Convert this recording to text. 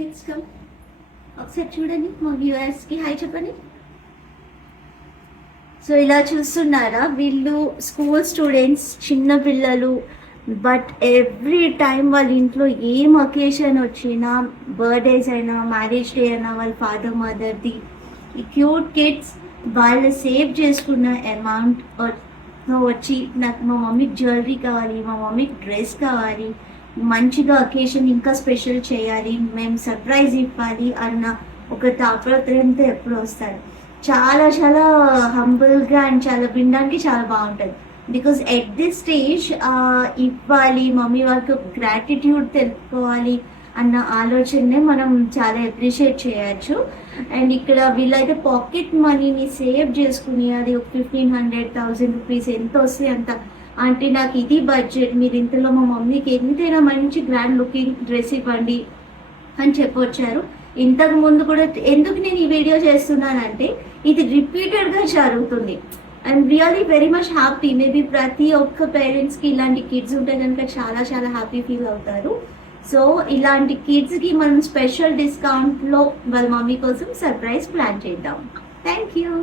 Let's come. ఒకసారి చూడండి, మా వ్యూవర్స్కి హాయ్ చెప్పండి. సో ఇలా చూస్తున్నారా, వీళ్ళు స్కూల్ స్టూడెంట్స్, చిన్న పిల్లలు. బట్ ఎవ్రీ టైం వాళ్ళ ఇంట్లో ఏం ఒకేషన్ వచ్చినా, బర్త్డేస్ అయినా, మ్యారేజ్ డే అయినా, వాళ్ళ ఫాదర్ మదర్ది, ఈ క్యూట్ కిడ్స్ వాళ్ళు సేవ్ చేసుకున్న అమౌంట్ వచ్చి నాకు మా మమ్మీకి జ్యువెలరీ కావాలి, మా మమ్మీకి డ్రెస్ కావాలి, మంచిగా ఒకేషన్ ఇంకా స్పెషల్ చేయాలి, మేము సర్ప్రైజ్ ఇవ్వాలి అన్న ఒక తాపత్రయంతో ఎప్పుడు వస్తారు. చాలా చాలా హంబుల్గా అండ్ చాలా వినడానికి చాలా బాగుంటుంది. బికాస్ ఎట్ దిస్ స్టేజ్ ఇవ్వాలి, మమ్మీ వాళ్ళకి గ్రాటిట్యూడ్ తెలుపుకోవాలి అన్న ఆలోచననే మనం చాలా అప్రిషియేట్ చేయొచ్చు. అండ్ ఇక్కడ వీళ్ళైతే పాకెట్ మనీని సేవ్ చేసుకుని అది ఒక 1500-1000 రూపీస్ ఎంత వస్తే అంత, అంటే నాకు ఇది బడ్జెట్, మీరు ఇంతలో మా మమ్మీకి ఎంతైనా మంచి గ్రాండ్ లుకింగ్ డ్రెస్ ఇవ్వండి అని చెప్పొచ్చారు. ఇంతకు ముందు కూడా ఎందుకు నేను ఈ వీడియో చేస్తున్నానంటే ఇది రిపీటెడ్గా జరుగుతుంది. I'm really very much happy. Maybe ప్రతి ఒక్క పేరెంట్స్కి ఇలాంటి కిడ్స్ ఉంటే కనుక చాలా చాలా హ్యాపీ ఫీల్ అవుతారు. సో ఇలాంటి కిడ్స్కి మనం స్పెషల్ డిస్కౌంట్లో వాళ్ళ మమ్మీ కోసం సర్ప్రైజ్ ప్లాన్ చేద్దాం. Thank you.